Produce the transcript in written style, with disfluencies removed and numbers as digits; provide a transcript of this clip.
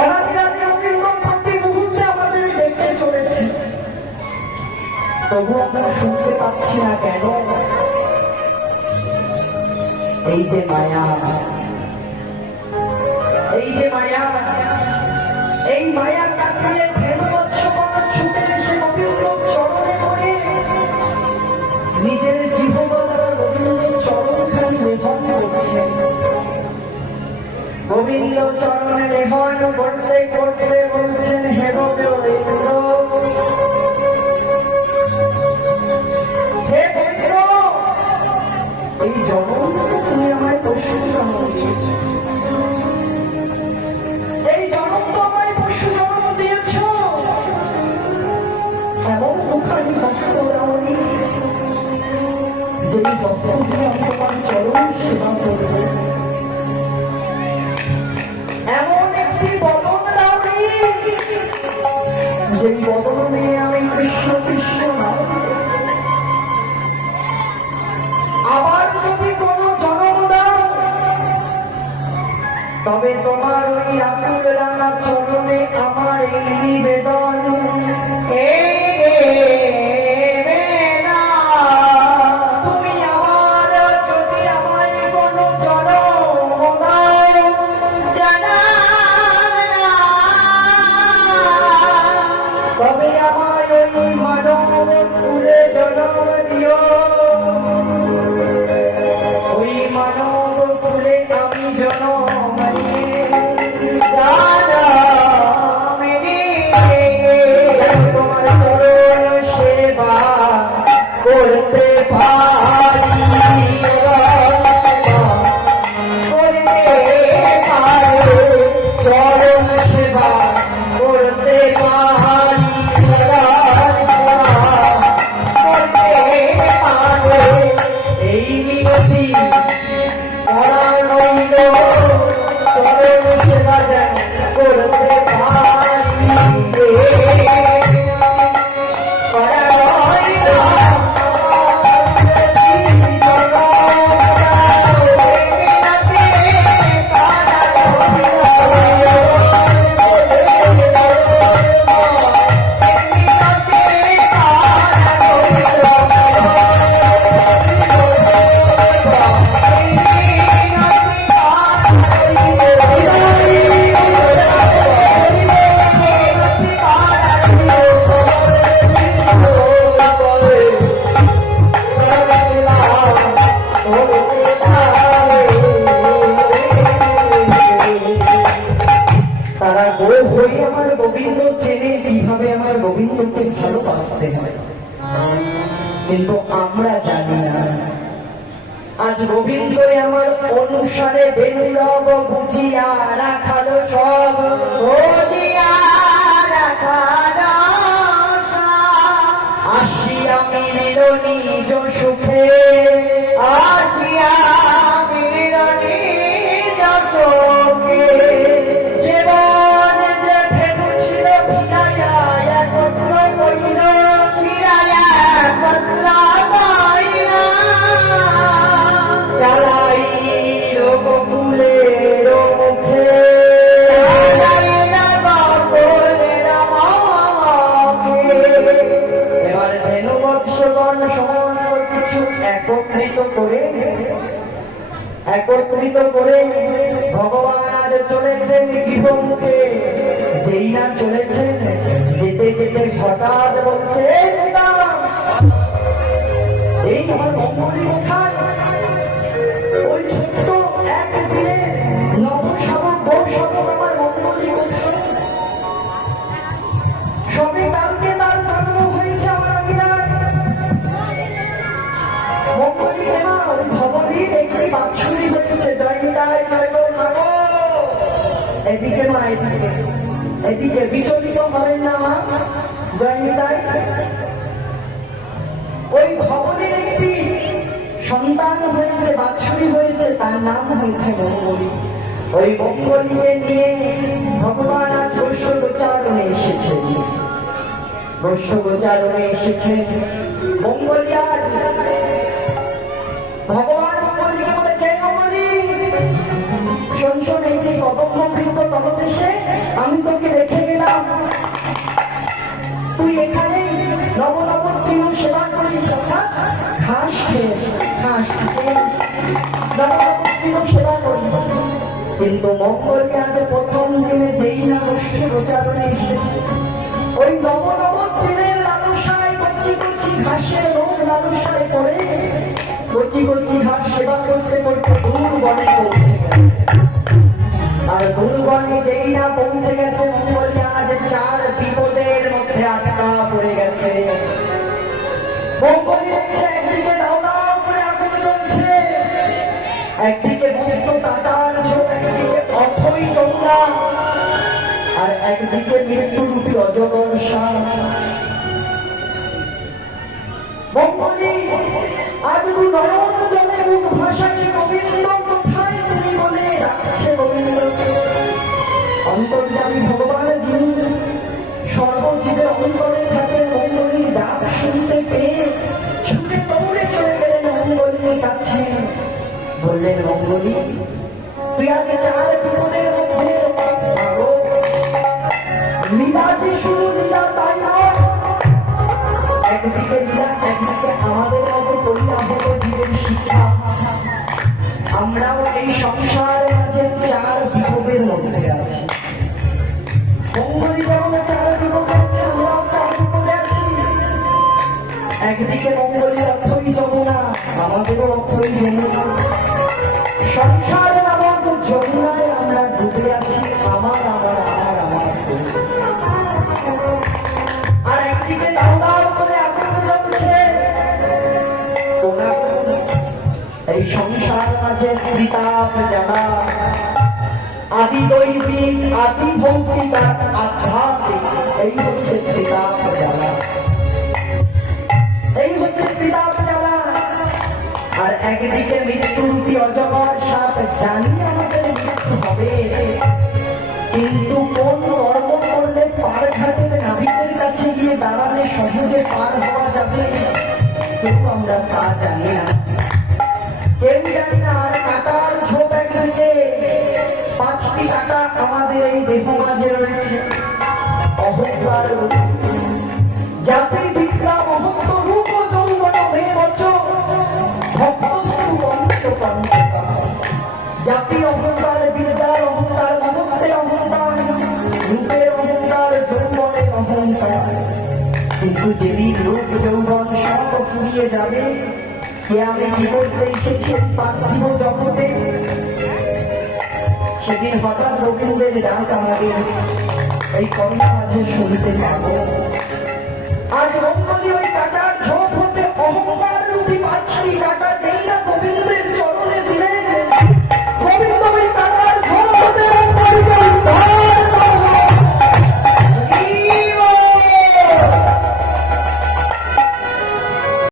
অনাদিরাতে রবীন্দ্রনাথ প্রতি মুহূর্তে আমাদের দেখতে চলেছে, তবু আমরা শুনতে পাচ্ছি না কেন? এই যে মায়া, এই যে মায়া, এই মায়া কাটিয়ে ধেনুবৎসবন ছুটে এসে রবীন্দ্রনাথ চরণে পড়ে নিজের জীবনটা রবীন্দ্র চরণখানি লেখন করছেন। গোবিন্দ চরণে লেখন করতে করতে বলছেন, হে গোবিন্দ, হে গোবিন্দ, এই জনম তুমি আমায় পশু জন্ম দিয়েছ, এই জনম তো আমায় পশু জন্ম দিয়েছ, এমন দুখানি বস্ত্র দাওনি যেই বস্ত্র দিয়ে আমি তোমার চরণ সেবা করব, এমন একটি বদন দাওনি যেই বদন নিয়ে আমি কৃষ্ণ কৃষ্ণ নাম। আবার যদি কোনো জনম দাও, তবে তোমার ওই আকুল রাঙা চরণে আমার এই নিবেদন, তুমি আমার যদি আমায় কোনো জনম দাও, তবে আমায় ওই মানব কুলে জনম দিও, ওই মানব কুলে আমি জনম তোমার চরণ সেবা করতে পারি, চরণ সেবা করতে পারি, এই নিয়তি করা রইল, চরণ সেবা যেন করতে পারি, করা রইল তারা গো হয়ে আমার গোবিন্দ চেনে কিভাবে আমার গোবিন্দকে ভালোবাসতে হয়, কিন্তু আমরা জানি না। আজ গোবিন্দ আমার অনুসারে বেনুরব বুঝিয়া রাখালো সব, বুঝিয়া রাখালো আসিয়া মিলিল নিজ সুখে, আসিয়া মিলিল নিজ সুখে, জীবন যে ভেনু ছিল ফিরাইয়া একত্র কইল, ফিরাইয়া একত্র কইল, চালাইল গোকুলের মুখে, চালাইল গোকুলের মুখে। এবার ধেনু বৎসগণ সমস্ত কিছু একত্রিত করে ভগবান আজ চলেছেন গৃহমুখে। যেই না চলেছেন, যেতে যেতে হঠাৎ বলছে, এই আমার মঙ্গলি কোথায়? ওই ছোট্ট একদিনে নবশাবক বৌশাবক আমার মঙ্গলি কোথায়? সবে কালকে তার জন্ম হয়েছে আমার আঙিনায়। মঙ্গলি কেনা ওই ভবলীর একটি বাছুরি হয়েছে, জয়নিতাই জয় গো মাগো। এদিকে মা, এদিকে এদিকে বিচলিত হবেন না মা, জয়নিতাই। ওই ভবলীর একটি সন্তান হয়েছে, বাছুরি হয়েছে, তার নাম হয়েছে মঙ্গলি। ওই মঙ্গলিকে নিয়ে ভগবান আজ বৈষ্ণবচারণে এসেছেন, বৈষ্ণবচারণে এসেছেন। মঙ্গলি আজ ভগবান মঙ্গলিকে বলেছে, মঙ্গলি শোন শোন, এই যে কদম্ব বৃক্ষ তলদেশে আমি জনগোষ্ঠীরও সেবা করি, কিন্তু মঙ্গলকে আজ প্রথম দিনে যেই না গোষ্ঠী প্রচারণে এসেছে, ওই দিনের লালসায় কচি কচি ঘাসে রোগ লালসায় পড়ে কচি কচি ঘাস সেবা করতে করতে দূর বনে পৌঁছে গেছে। আর দূর বনে যেই না পৌঁছে গেছে, মঙ্গলকে আজ চার বিপদের মধ্যে আটকা পড়ে গেছে। মঙ্গলই হচ্ছে একদিকে দাও দাও করে আগুন জ্বলছে, একদিকে মস্ত টাকার ঝোঁক, একদিকে অথই যমুনা, আর একদিকে মৃত্যুরূপী অজগর সাপ। মঙ্গলি আজ নয়ন জলে মুখ ভাষায় গোবিন্দ কোথায় তুমি বলে ডাকছে গোবিন্দকে। অন্তর্যামী ভগবান যিনি সর্বজীবের অন্তরে থাকে, মঙ্গলির ডাক শুনতে পেয়ে ছুটে দৌড়ে চলে গেলেন মঙ্গলির কাছে। বললেন, মঙ্গলি তুই আগে চার বিপদের মধ্যে লীলা যে শুধু লীলা তাই নয়, একদিকে লীলা, একদিকে আমাদের মতো পরিলাভক জীবের শিক্ষা। আমরাও এই সংসার মাঝে চার বিপদের মধ্যে আছি। মঙ্গলি যেমন চার বিপদে আছে, আমরাও চার বিপদে আছি। একদিকে মঙ্গলের অর্থই যমুনা, আমাদেরও অর্থই যমুনা। সংসার নামক যমুনায় আমরা ডুবে আছি, আমার আমার আমার আমার। আর একদিকে দাও করে আগুন জ্বলছে। এই সংসার মাঝে ত্রিতাপ জ্বালা, আদি দৈবিক, আদি ভৌতিক, আধ্যাত্মিক, এই হচ্ছে ত্রিতাপ জ্বালা, এই হচ্ছে ত্রিতাপ জ্বালা। আর একদিকে মৃত্যুরূপী অজগর সাপ, জানি আমাদের মৃত্যু হবে, কিন্তু কোন কর্ম করলে পাড়ঘাটের নাবিকের কাছে গিয়ে দাঁড়ালে সহজে পার হওয়া যাবে, কেউ আমরা তা জানি না, কেউ জানি না। আর কাটার ঝোপ একদিকে, পাঁচটি কাটা আমাদের এই দেহ মাঝে রয়েছে। অহংকার, জাতি বিদ্যা, মহত্ব, রূপ, যৌবন, মেবচ, ভক্তস্তু পঞ্চপঞ্চকা। জাতির অহংকার, বিদ্যার অহংকার, মহত্বের অহংকার, রূপের অহংকার, যৌবনের অহংকার। কিন্তু যেদিন রূপ যৌবন সব ফুরিয়ে যাবে, কে আমি কি করতে এসেছি এই পার্থিব জগতে, সেদিন হঠাৎ গোবিন্দের ডাক আমাদের এই কন্যা মাঝে শুনতে পাবো। আজ মঙ্গলি ওই কাটার